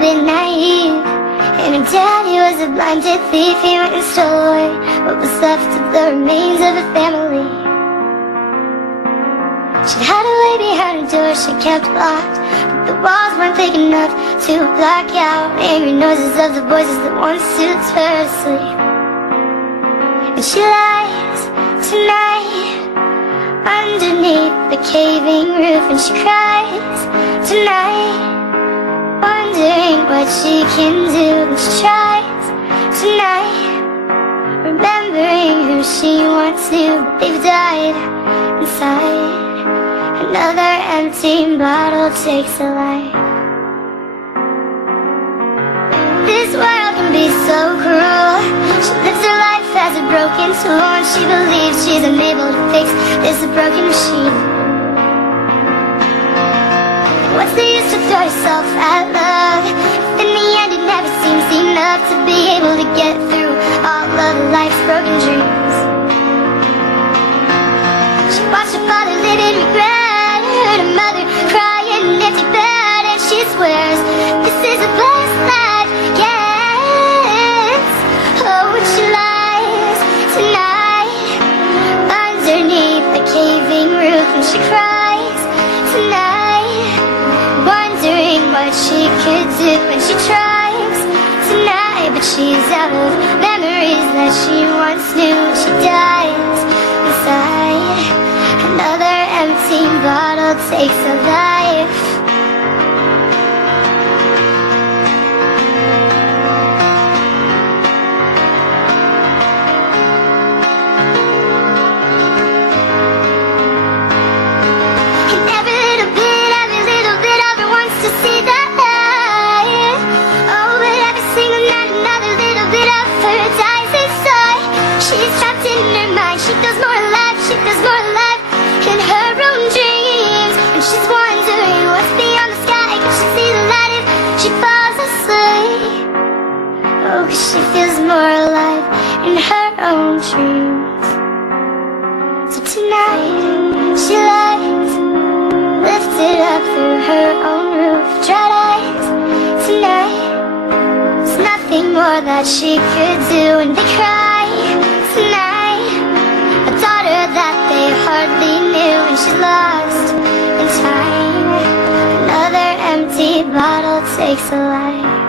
bit naive, and her daddy was a blinded thief. He went and stole away what was left of the remains of a family. She'd hide away behind a door she kept locked, but the walls weren't thick enough to block out angry noises of the voices that once soothed her to sleep. And she lies tonight underneath the caving roof, and she cries tonight, wondering what she can do. And she tries tonight, remembering who she wants to. They've died inside. Another empty bottle takes a life. This world can be so cruel. She lives her life as a broken tool, and she believes she's unable to fix this broken machine. What's the use to throw yourself at love if in the end it never seems enough to be able to get through all of life's broken dreams? She watched her father live in regret, heard her mother cry in an empty bed, and she swears this is the best that gets. Oh, and she lies tonight underneath the caving roof, and she cries tonight, wondering what she could do. And she tries tonight, but she's out of memories that she once knew. She dies inside. Another empty bottle takes a life. And every little bit of her wants to see the light. Oh, but every single night another little bit of her dies inside. She's trapped in her mind. She feels more alive. She feels more alive in her own dreams, and she's wondering what's beyond the sky. Can she see the light if she falls asleep? Oh, 'cause she feels more alive in her own dreams. So tonight she lies, lifted up through her own roof, dried eyes. Tonight there's nothing more that she could do, and they cry tonight, a daughter that they hardly knew, and she's lost in time. Another empty bottle takes a life.